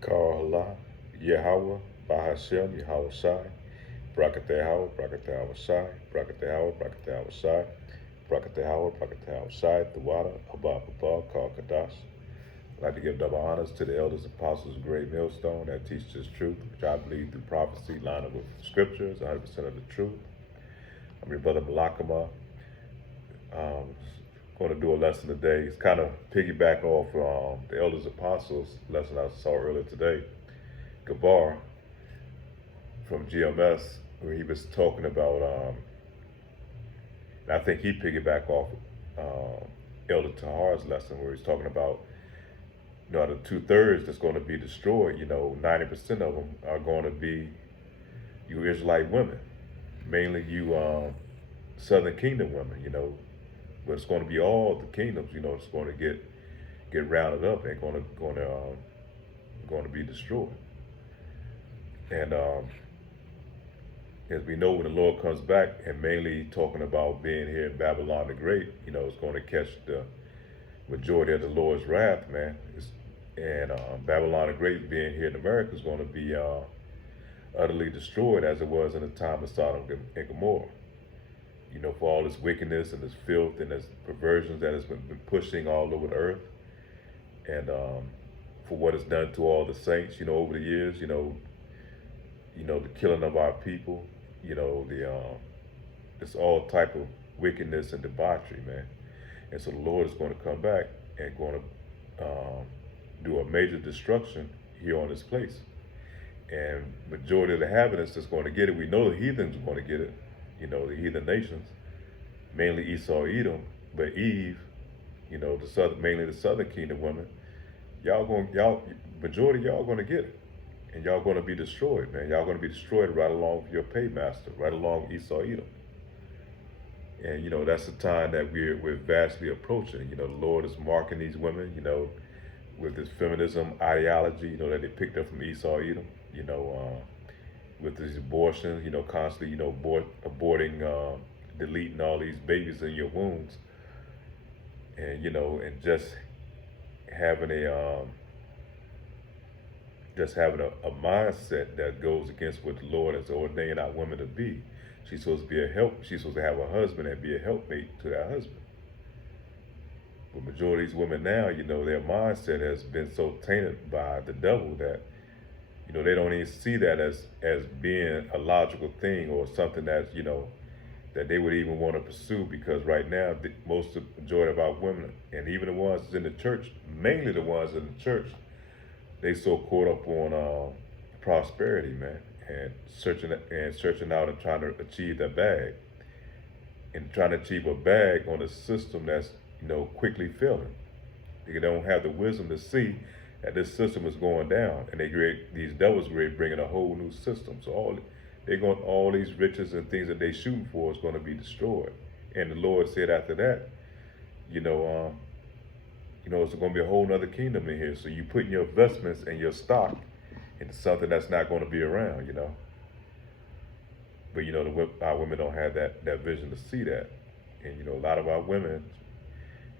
Ka'ala, Yahweh, Bahashem, Yahweh Shai, Brakatehawa, Brakatehawa Shai, Brakatehawa, Brakatehawa Shai, Brakatehawa, Brakatehawa Shai, Thawada, Abba, Abba, Kal Kadash. I'd like to give double honors to the elders, apostles, of Great Millstone that teach us truth, which I believe through prophecy, line up with scriptures, 100% of the truth. I'm your brother Malakama. Um, going to do a lesson today. It's kind of piggyback off the elders, apostles lesson I saw earlier today. Gabar from GMS, where he was talking about, and I think he piggybacked off Elder Tahar's lesson where he's talking about, the 2/3 that's going to be destroyed, 90% of them are going to be you Israelite women, mainly you Southern Kingdom women, but it's going to be all the kingdoms, it's going to get rounded up and going to be destroyed. And as we know, when the Lord comes back, and mainly talking about being here in Babylon the Great, it's going to catch the majority of the Lord's wrath, man. And Babylon the Great being here in America is going to be utterly destroyed as it was in the time of Sodom and Gomorrah. For all this wickedness and this filth and this perversions that has been pushing all over the earth, and for what it's done to all the saints, over the years, the killing of our people, it's all type of wickedness and debauchery, man. And so the Lord is going to come back and going to do a major destruction here on this place. And majority of the inhabitants that's going to get it, we know the heathens are going to get it, the heathen nations, mainly Esau, Edom, but Eve, mainly the southern kingdom women, majority of y'all going to get it. And y'all going to be destroyed, man. Y'all going to be destroyed right along with your paymaster, right along with Esau, Edom. And, that's the time that we're vastly approaching. The Lord is marking these women, with this feminism ideology, that they picked up from Esau, Edom, with these abortions, constantly, aborting, deleting all these babies in your wombs. And, and just having a mindset that goes against what the Lord has ordained our women to be. She's supposed to be a help. She's supposed to have a husband and be a helpmate to that husband. But majority of these women now, their mindset has been so tainted by the devil that, they don't even see that as being a logical thing or something that's, that they would even want to pursue, because right now, most of the majority of our women, and even the ones in the church, mainly the ones in the church, they so caught up on prosperity, man, and searching out and trying to achieve that bag, and trying to achieve a bag on a system that's quickly failing. They don't have the wisdom to see that this system is going down, and these devils bringing a whole new system. So all these riches and things that they shooting for is going to be destroyed. And the Lord said after that, it's going to be a whole other kingdom in here. So you putting your investments and your stock into something that's not going to be around, But our women don't have that vision to see that, and a lot of our women,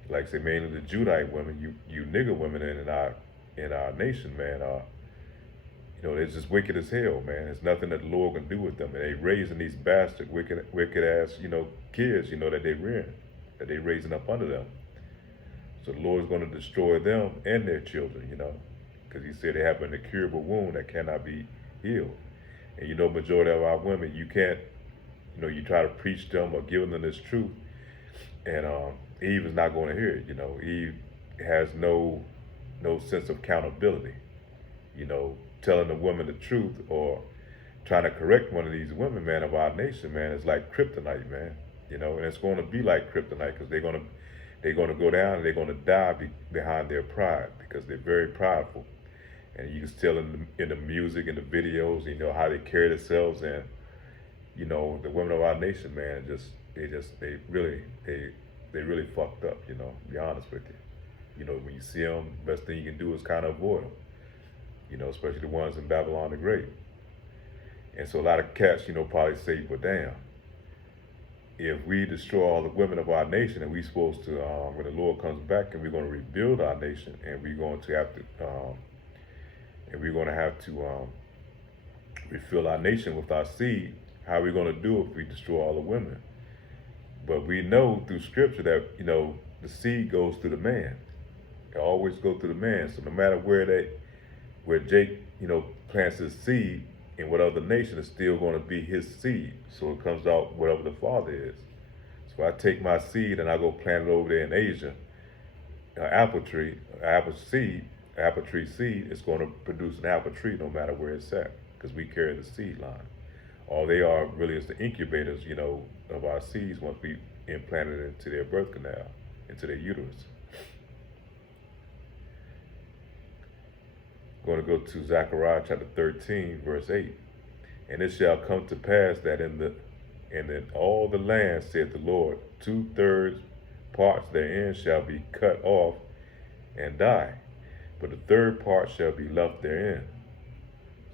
like I say, mainly the Judite women, you nigger women in our nation, man, they're just wicked as hell, man. There's nothing that the Lord can do with them, and they raising these bastard, wicked ass, kids, that they rearing, that they raising up under them. So the Lord's going to destroy them and their children, because He said they have an incurable wound that cannot be healed. And majority of our women, you can't, you try to preach them or give them this truth, and Eve is not going to hear it. Eve has no sense of accountability. Telling the woman the truth or trying to correct one of these women, man, of our nation, man, is like kryptonite, man. And it's going to be like kryptonite, because they're going to go down and they're going to die behind their pride, because they're very prideful. And you can tell in the music and the videos, how they carry themselves. And, the women of our nation, man, they really fucked up, to be honest with you. When you see them, best thing you can do is kind of avoid them, especially the ones in Babylon the Great. And so a lot of cats, probably say, but damn, if we destroy all the women of our nation, and we're supposed to, when the Lord comes back and we're going to rebuild our nation, and we're going to have to and we're going to have to refill our nation with our seed. How are we going to do it if we destroy all the women? But we know through scripture that, the seed goes through the man. It always goes through the man. So no matter where Jake, plants his seed in what other nation, is still going to be his seed. So it comes out whatever the father is. So I take my seed and I go plant it over there in Asia. An apple tree seed is going to produce an apple tree no matter where it's at, because we carry the seed line. All they are really is the incubators, of our seeds once we implant it into their birth canal, into their uterus. I'm going to go to Zechariah chapter 13, verse 8. And it shall come to pass that in all the land, saith the Lord, 2/3 parts therein shall be cut off and die, but the third part shall be left therein.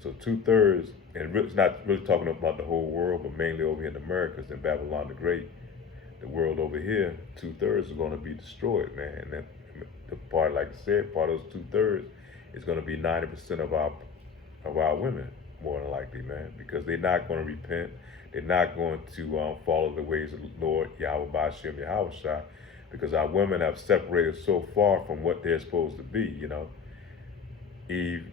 So 2/3, and it's not really talking about the whole world, but mainly over here in the Americas, in Babylon the Great. The world over here, 2/3 is going to be destroyed, man. And then the part, like I said, part of those 2/3 is going to be 90% of our women, more than likely, man, because they're not going to repent. They're not going to follow the ways of the Lord, Yahweh Ba'ashem Yahushua, because our women have separated so far from what they're supposed to be, Eve,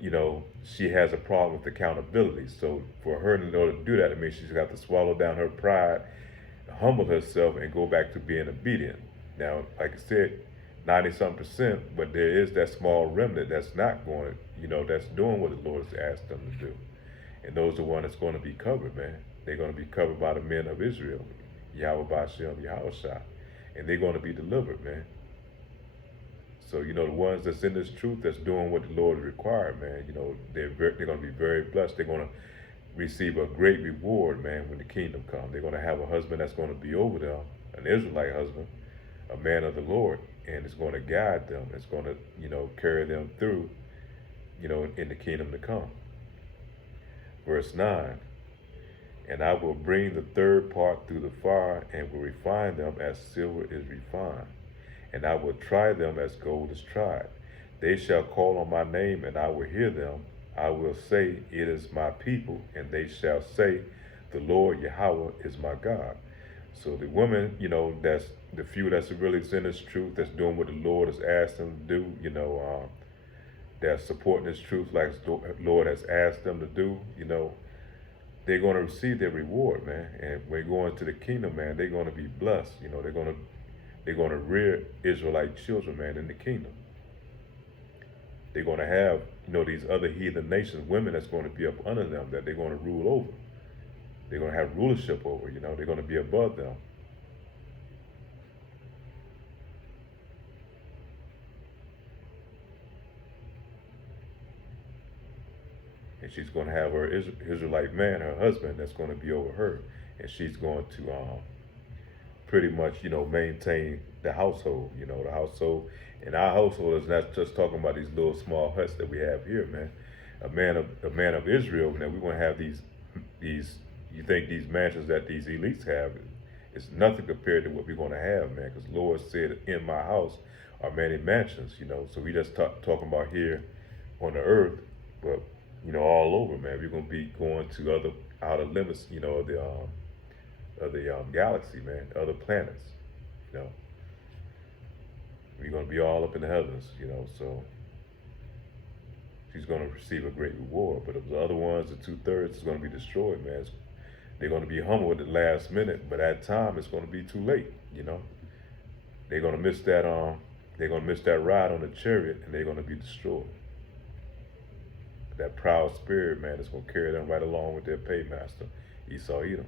she has a problem with accountability. So for her, in order to do that, it means she's got to swallow down her pride, humble herself, and go back to being obedient. Now, like I said, 90-something%, but there is that small remnant that's not going, that's doing what the Lord has asked them to do. And those are the ones that's going to be covered, man. They're going to be covered by the men of Israel, Yahweh Ba'ashem Yahushua, and they're going to be delivered, man. So, the ones that's in this truth, that's doing what the Lord has required, man, they're going to be very blessed. They're going to receive a great reward, man, when the kingdom comes. They're going to have a husband that's going to be over them, an Israelite husband, a man of the Lord, and it's going to guide them. It's going to, carry them through, in the kingdom to come. Verse 9, and I will bring the third part through the fire, and will refine them as silver is refined. And I will try them as gold is tried. They shall call on my name, and I will hear them. I will say, it is my people, and they shall say, the Lord Yahweh is my God. So the women, that's the few that's really in this truth, that's doing what the Lord has asked them to do, that's supporting this truth like the Lord has asked them to do, they're going to receive their reward, man. And when they go into the kingdom, man, they're going to be blessed. They're going to rear Israelite children, man, in the kingdom. They're going to have, these other heathen nations, women that's going to be up under them, that they're going to rule over. They're going to have rulership over, they're going to be above them. And she's going to have her Israelite man, her husband, that's going to be over her. And she's going to pretty much, maintain the household, the household. And our household is not just talking about these little small huts that we have here, man. A man of Israel, now we want to have these, you think these mansions that these elites have, it's nothing compared to what we're going to have, man, because the Lord said, in my house are many mansions, so we just talking about here on the earth, but, all over, man. We're going to be going to other outer limits, of the galaxy, man, other planets, We're going to be all up in the heavens, so she's going to receive a great reward. But the other ones, the 2/3, is going to be destroyed, man. They're going to be humbled at the last minute, but at time it's going to be too late, They're going to miss that ride on the chariot, and they're going to be destroyed. That proud spirit, man, is going to carry them right along with their paymaster, Esau Edom.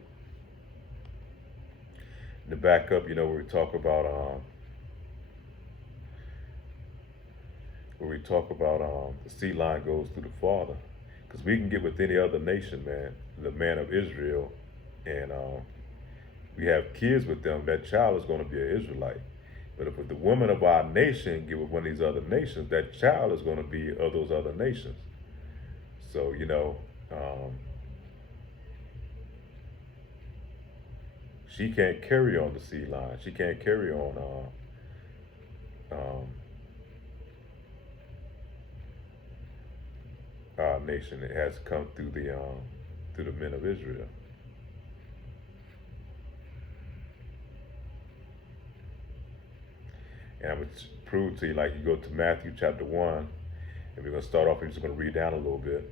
In the backup, where we talk about the seed line goes through the father, because we can get with any other nation, man, the man of Israel, and we have kids with them, that child is going to be an Israelite. But if the woman of our nation get with one of these other nations, that child is going to be of those other nations. So, she can't carry on the seed line. She can't carry on nation. It has come through the men of Israel. And I'm going to prove to you, like you go to Matthew chapter 1, and we're going to start off, we're just going to read down a little bit.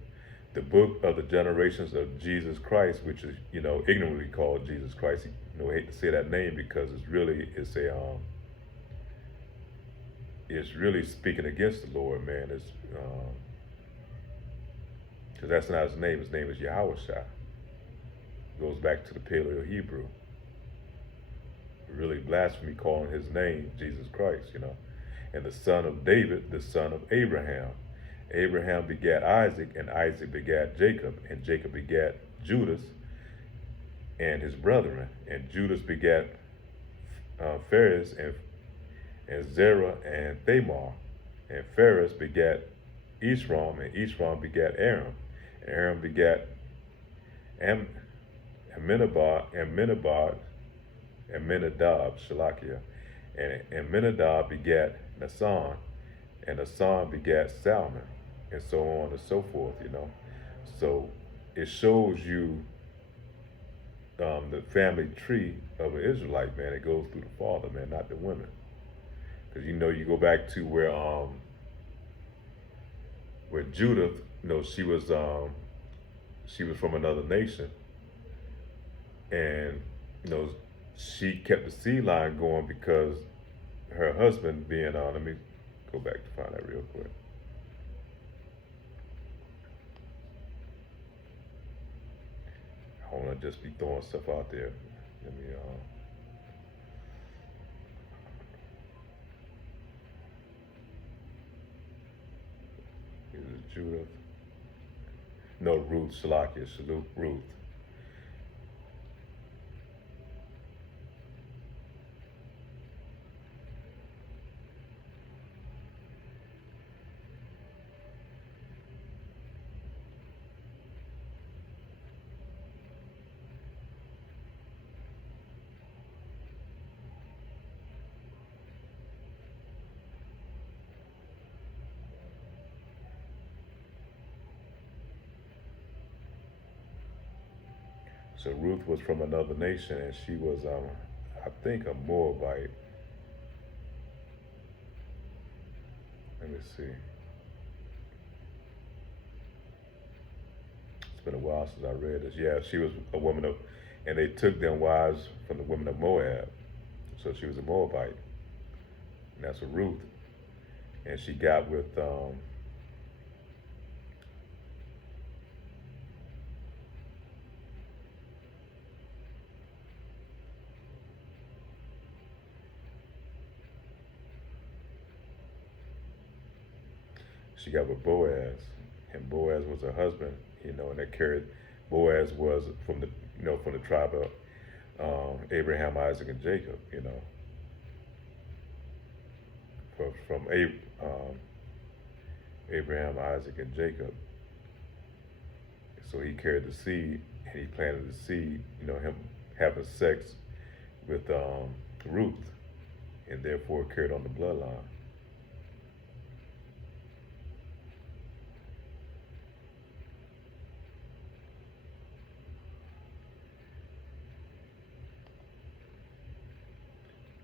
The book of the generations of Jesus Christ, which is, ignorantly called Jesus Christ. I hate to say that name because it's really speaking against the Lord, man. It's, because that's not his name. His name is Yahushua. Goes back to the Paleo Hebrew. Really blasphemy calling his name Jesus Christ, And the son of David, the son of Abraham. Abraham begat Isaac, and Isaac begat Jacob, and Jacob begat Judas and his brethren. And Judas begat Phares and Zerah and Thamar. And Phares begat Ishram, and Ishram begat Aram. And Aram begat Amminadab, Shalakiah. And Amminadab begat Nasan, and Nasan begat Salmon, and so on and so forth, So it shows you the family tree of an Israelite, man. It goes through the father, man, not the women. Because you go back to where Judith, she was from another nation, and she kept the seed line going because her husband being on. Let me go back to find that real quick. I don't want to just be throwing stuff out there. Let me is it Judith? No, Ruth, Shalakiah, Ruth. So Ruth was from another nation, and she was, I think, a Moabite. Let me see. It's been a while since I read this. Yeah, she was a woman of, and they took them wives from the women of Moab. So she was a Moabite. And that's a Ruth. And she got with, she got with Boaz, and Boaz was her husband, and that carried, Boaz was from the tribe of Abraham, Isaac, and Jacob, from Abraham, Isaac, and Jacob. So he carried the seed, and he planted the seed, him having sex with Ruth, and therefore carried on the bloodline.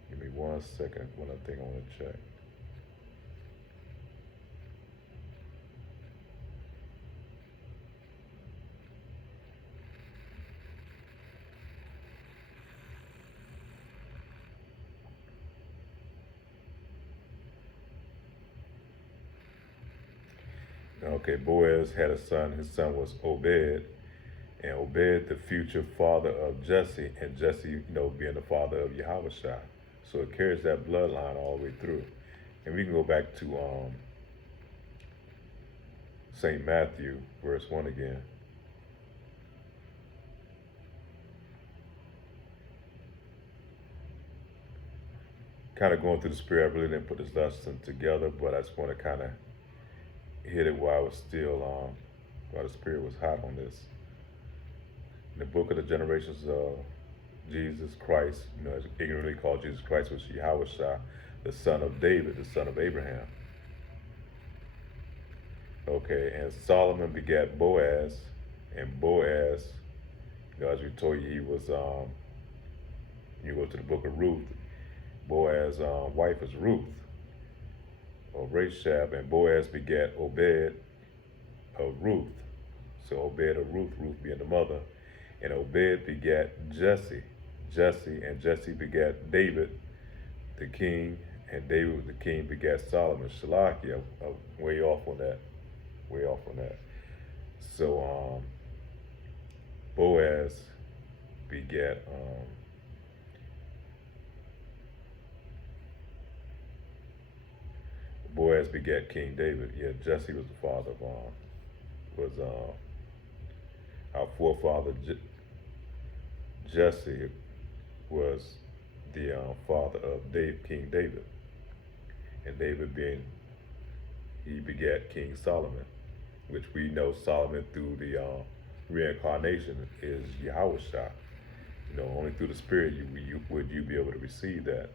Give me 1 second, one other thing I want to check. Okay, Boaz had a son. His son was Obed, and Obed, the future father of Jesse, and Jesse, being the father of Yahushua. So it carries that bloodline all the way through. And we can go back to St. Matthew, verse 1 again. Kind of going through the spirit. I really didn't put this lesson together, but I just want to kind of hit it while I was still, while the spirit was hot on this. In the book of the generations of Jesus Christ, as ignorantly called Jesus Christ, was Yahushua, the son of David, the son of Abraham. Okay, and Solomon begat Boaz, and Boaz, as we told you, he was you go to the book of Ruth. Boaz's wife is Ruth or Rachab, and Boaz begat Obed of Ruth. So Obed of Ruth, Ruth being the mother, and Obed begat Jesse, and Jesse begat David, the king, and David the king begat Solomon. Shalakia, way off on that, way off on that. So Boaz begat Boaz begat King David. Yeah, Jesse was the father of was our forefather Jesse was the father of King David, and David being he begat King Solomon, which we know Solomon through the reincarnation is Yahweh. You know, only through the Spirit would you be able to receive that.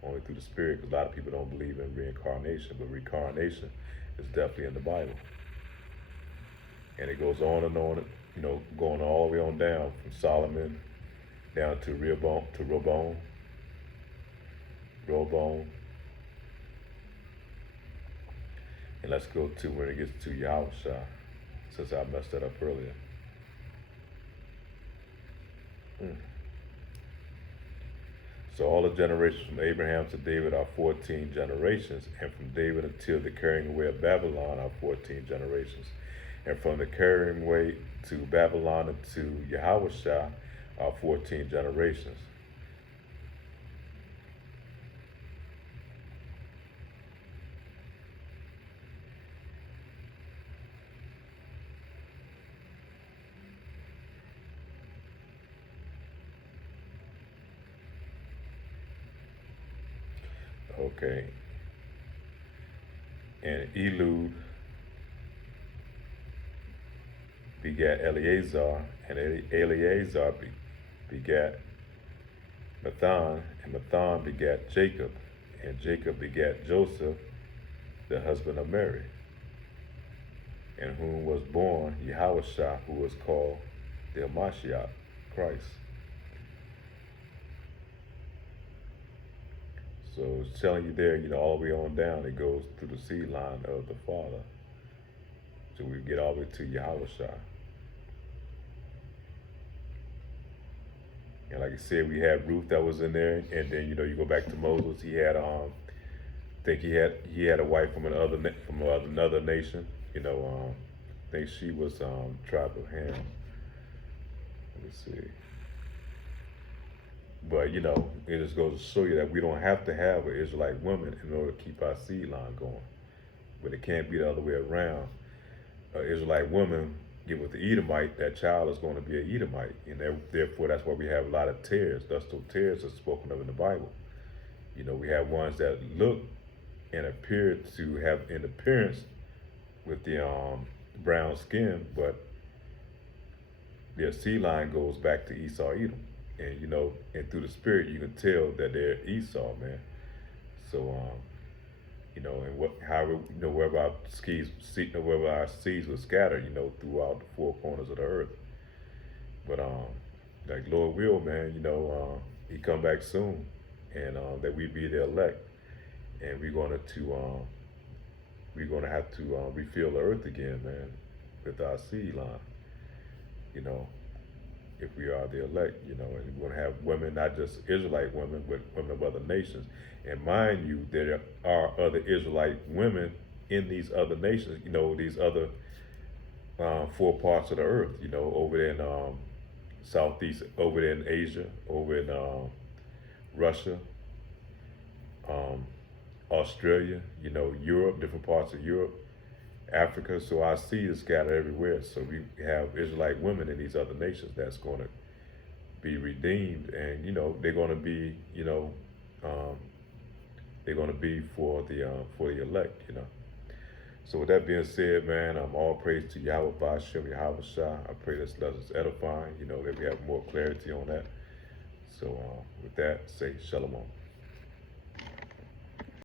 Only through the Spirit, because a lot of people don't believe in reincarnation, but reincarnation is definitely in the Bible. And it goes on and on, you know, going all the way on down from Solomon down to Rehoboam, and let's go to when it gets to Yahweh, since I messed that up earlier. So all the generations from Abraham to David are 14 generations, and from David until the carrying away of Babylon are 14 generations. And from the carrying away to Babylon to Yahweh are 14 generations. Okay. And Elud begat Eleazar, and Eleazar begat Mathan, and Mathan begat Jacob, and Jacob begat Joseph, the husband of Mary, in whom was born Yahushua, who was called the Mashiach, Christ. So it's telling you there, you know, all the way on down, it goes through the seed line of the Father. So we get all the way to Yahushua. And like I said, we had Ruth that was in there, and then you know you go back to Moses. He had I think he had a wife from another nation. You know, I think she was tribe of Ham. Let me see. But you know, it just goes to show you that we don't have to have an Israelite woman in order to keep our seed line going. But it can't be the other way around. An Israelite woman get with the Edomite, that child is going to be an Edomite, and therefore that's why we have a lot of tares. Those tares are spoken of in the Bible. You know, we have ones that look and appear to have an appearance with the brown skin, but their seed line goes back to Esau, Edom. And you know, and through the Spirit, you can tell that they're Esau, man. So, you know, and however, you know, wherever our seeds were scattered, you know, throughout the four corners of the earth. But like Lord will, man, you know, He come back soon, and that we be the elect, and we're gonna have to refill the earth again, man, with our seed line. You know, if we are the elect, you know, and we're going to have women, not just Israelite women, but women of other nations. And mind you, there are other Israelite women in these other nations, you know, these other 4 parts of the earth, you know, over there in Southeast, over there in Asia, over in Russia, Australia, you know, Europe, different parts of Europe, Africa. So our seed is scattered everywhere. So we have Israelite women in these other nations that's going to be redeemed, and you know they're going to be, you know, they're going to be for the elect, you know. So with that being said, man, all praise to Yahweh Ba'ashem Yahweh Shah. I pray this lesson is edifying, you know, that we have more clarity on that. So with that, say Shalom.